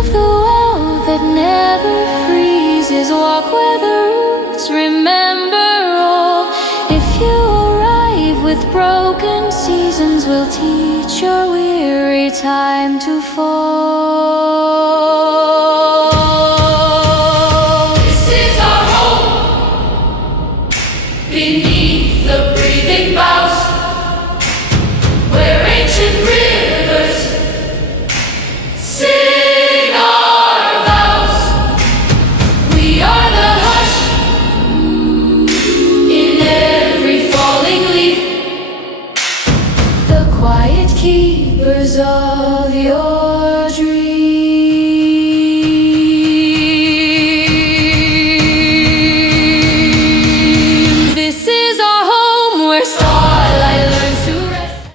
of the well that never freezes. Walk where the roots remember all. If you arrive with broken seasons, we'll teach your weary time to fall. This is our home, beneath the breathing boughs, where ancient rivers sing our vows. We are the hush in every falling leaf, The quiet keepers of your